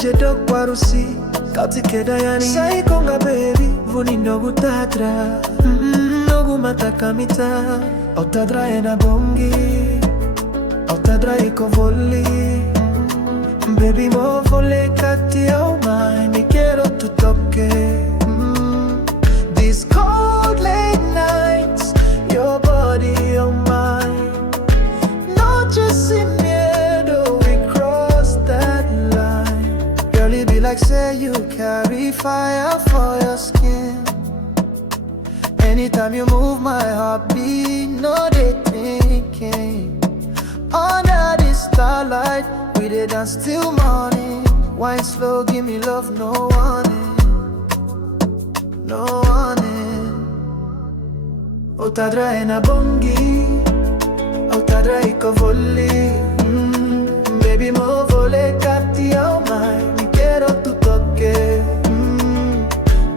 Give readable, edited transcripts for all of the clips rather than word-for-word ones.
jedok Warusi kauti kedayani sai konga baby vuni nogu Tadra nogu matakamita au Tadra ena bongi au Tadra iko voli baby mo vole kati au mai mi quiero tu toque these cold late nights your body on mine not just in miedo we cross that line girl it be like say you carry fire for your skin anytime you move my heart beat no they thinking under the starlight we did dance till morning wine slow give me love no warning no warning oh Tadra ena bongi oh Tadra iko voli baby mo vole kati au mai mi quiero tu toque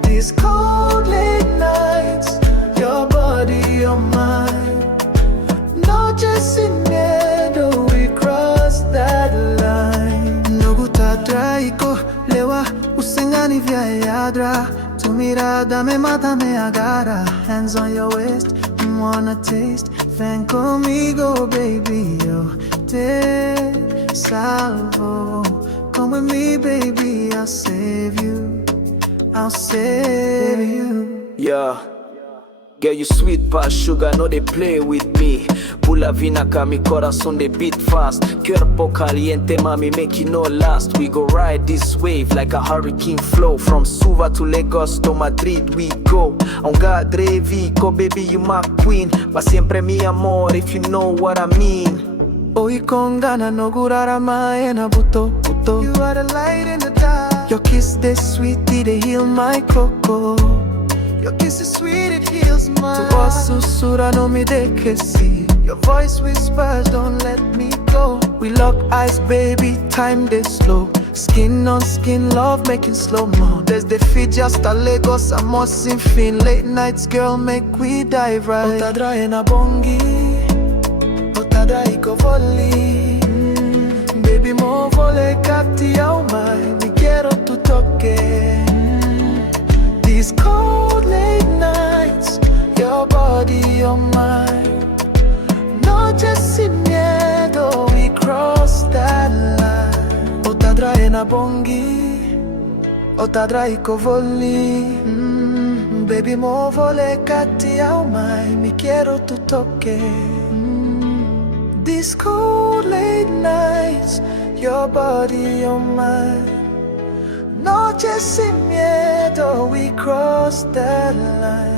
these cold late nights your body on mine not just in miedo we cross that line nogu Tadra iko lewa usengani vya yadra tu mirada me mata me agarra hands on your waist wanna taste ven conmigo baby yo te salvo come with me baby I'll save you yeah. Girl, you sweet past sugar, no they play with me. Pula vina ka mi corazón they beat fast. Cuerpo caliente, mami, make it no last. We go ride this wave like a hurricane flow. From Suva to Lagos to Madrid we go. On God Vico, baby, you my queen. Pa siempre mi amor, if you know what I mean. Oi con gana no gurara mai na buto. You are the light in the dark. Your kiss they sweet, they heal my coco. Your kiss is sweet, it heals my heart. Tu voz sussurra, no me dejes see. Your voice whispers, don't let me go. We lock eyes, baby, time they slow. Skin on skin, love making slow-mo. Desde Fiji hasta Lagos, amo sin fin. Late nights, girl, make we dive right. Oh Tadra ena bongi, oh Tadra iko voli baby mo vole kati au mai mi quiero tu toque these cold late nights your body on mine not just sin miedo we cross that line oh Tadra ena bongi oh Tadra iko voli baby mo vole kati au mai mi quiero tu toque these cold late nights your body on mine not just sin miedo we cross that line